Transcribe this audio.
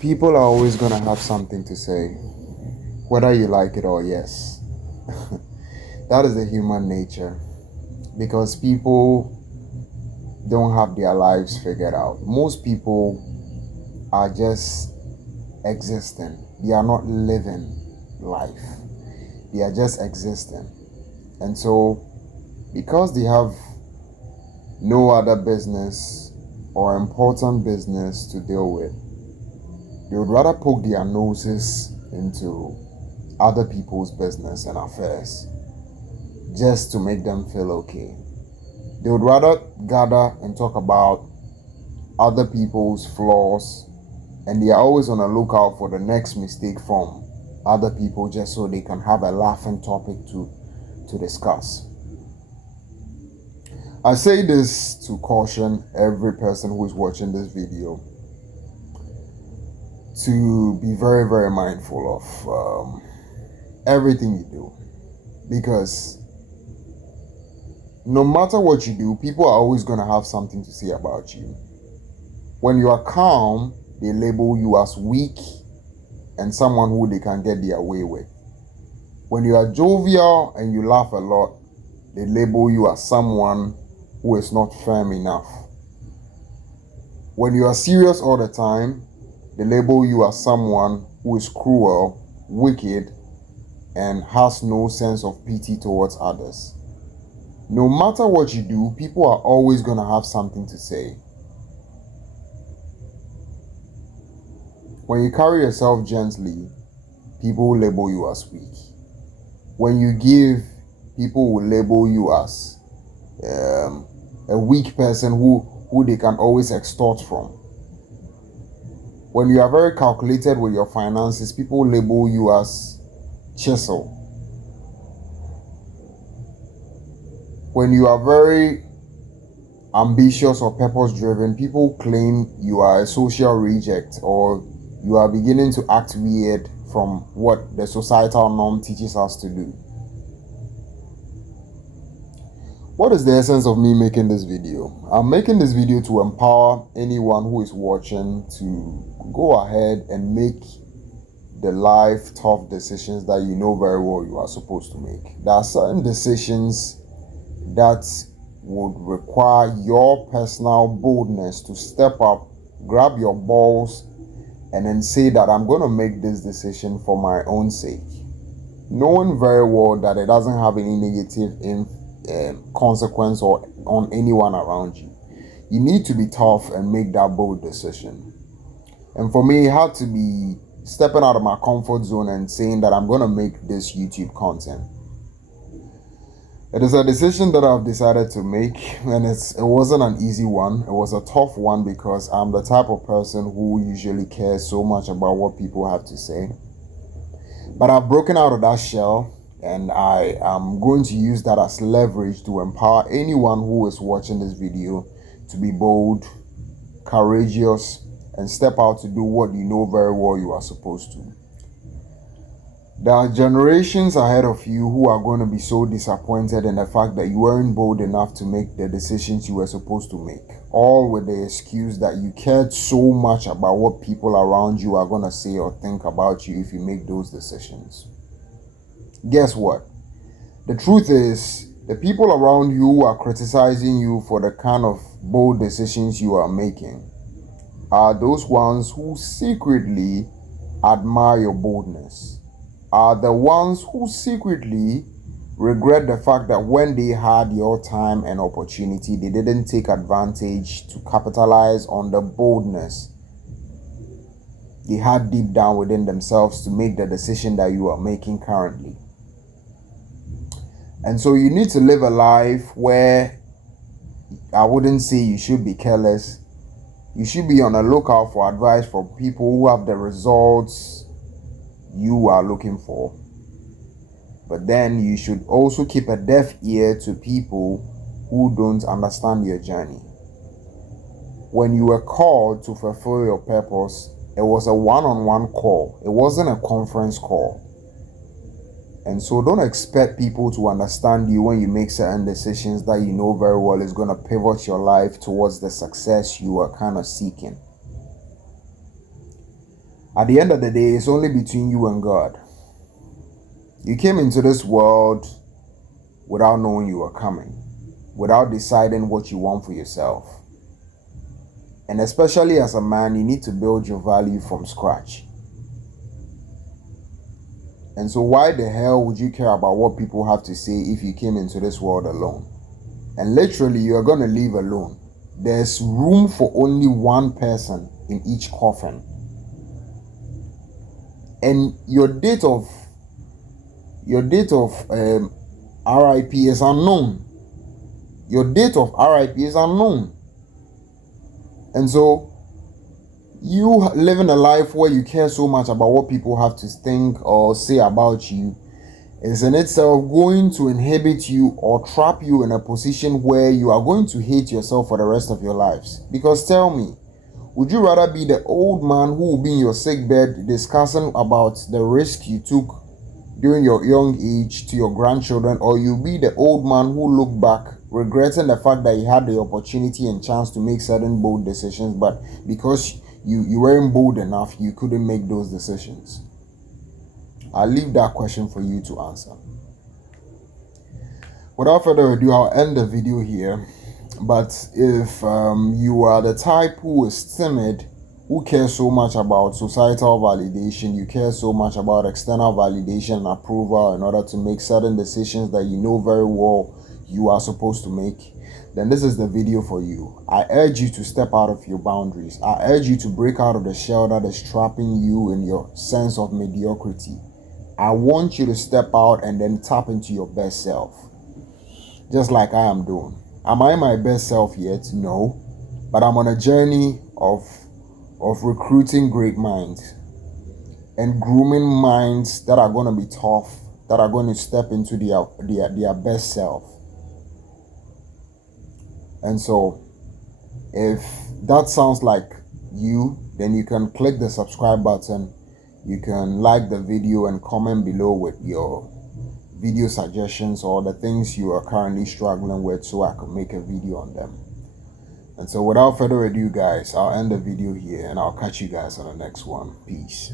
People are always going to have something to say, whether you like it or yes. That is the human nature because people don't have their lives figured out. Most people are just existing, they are not living life, they are just existing. And so, because they have no other business or important business to deal with, they would rather poke their noses into other people's business and affairs just to make them feel okay. They would rather gather and talk about other people's flaws, and they are always on the lookout for the next mistake from other people just so they can have a laughing topic to discuss. I say this to caution every person who is watching this video to be very, very mindful of everything you do, because no matter what you do, people are always going to have something to say about you. When you are calm, they label you as weak and someone who they can get their way with. When you are jovial and you laugh a lot, they label you as someone who is not firm enough. When you are serious all the time, they label you as someone who is cruel, wicked, and has no sense of pity towards others. No matter what you do, people are always going to have something to say. When you carry yourself gently, people will label you as weak. When you give, people will label you as a weak person who they can always extort from. When you are very calculated with your finances, people will label you as chisel. When you are very ambitious or purpose-driven, people claim you are a social reject or you are beginning to act weird from what the societal norm teaches us to do. What is the essence of me making this video? I'm making this video to empower anyone who is watching to go ahead and make the life tough decisions that you know very well you are supposed to make. There are certain decisions that would require your personal boldness to step up, grab your balls, and then say that I'm going to make this decision for my own sake, knowing very well that it doesn't have any negative consequence or on anyone around you. You need to be tough and make that bold decision. And for me, it had to be stepping out of my comfort zone and saying that I'm going to make this YouTube content. It is a decision that I've decided to make, and it wasn't an easy one. It was a tough one because I'm the type of person who usually cares so much about what people have to say. But I've broken out of that shell, and I am going to use that as leverage to empower anyone who is watching this video to be bold, courageous, and step out to do what you know very well you are supposed to. There are generations ahead of you who are going to be so disappointed in the fact that you weren't bold enough to make the decisions you were supposed to make, all with the excuse that you cared so much about what people around you are going to say or think about you if you make those decisions. Guess what? The truth is, the people around you who are criticizing you for the kind of bold decisions you are making are those ones who secretly admire your boldness, are the ones who secretly regret the fact that when they had your time and opportunity, they didn't take advantage to capitalize on the boldness they had deep down within themselves to make the decision that you are making currently. And so you need to live a life where I wouldn't say you should be careless. You should be on the lookout for advice from people who have the results you are looking for. But then you should also keep a deaf ear to people who don't understand your journey. When you were called to fulfill your purpose, it was a one-on-one call. It wasn't a conference call. And so don't expect people to understand you when you make certain decisions that you know very well is going to pivot your life towards the success you are kind of seeking. At the end of the day, it's only between you and God. You came into this world without knowing you were coming, without deciding what you want for yourself. And especially as a man, you need to build your value from scratch. And so why the hell would you care about what people have to say if you came into this world alone? And literally, you're going to leave alone. There's room for only one person in each coffin. And your date of RIP is unknown. Your date of RIP is unknown. And so you living a life where you care so much about what people have to think or say about you is in itself going to inhibit you or trap you in a position where you are going to hate yourself for the rest of your lives. Because tell me, would you rather be the old man who will be in your sick bed discussing about the risk you took during your young age to your grandchildren, or you be the old man who look back regretting the fact that you had the opportunity and chance to make certain bold decisions, but because you weren't bold enough, you couldn't make those decisions? I'll leave that question for you to answer. Without further ado, I'll end the video here. But if you are the type who is timid, who cares so much about societal validation, you care so much about external validation and approval in order to make certain decisions that you know very well you are supposed to make, then this is the video for you. I urge you to step out of your boundaries. I urge you to break out of the shell that is trapping you in your sense of mediocrity. I want you to step out and then tap into your best self, just like I am doing. Am I my best self yet? No, but I'm on a journey of recruiting great minds and grooming minds that are going to be tough, that are going to step into their best self. And so if that sounds like you, then you can click the subscribe button, you can like the video and comment below with your video suggestions or the things you are currently struggling with so I can make a video on them. And so without further ado, guys, I'll end the video here and I'll catch you guys on the next one. Peace.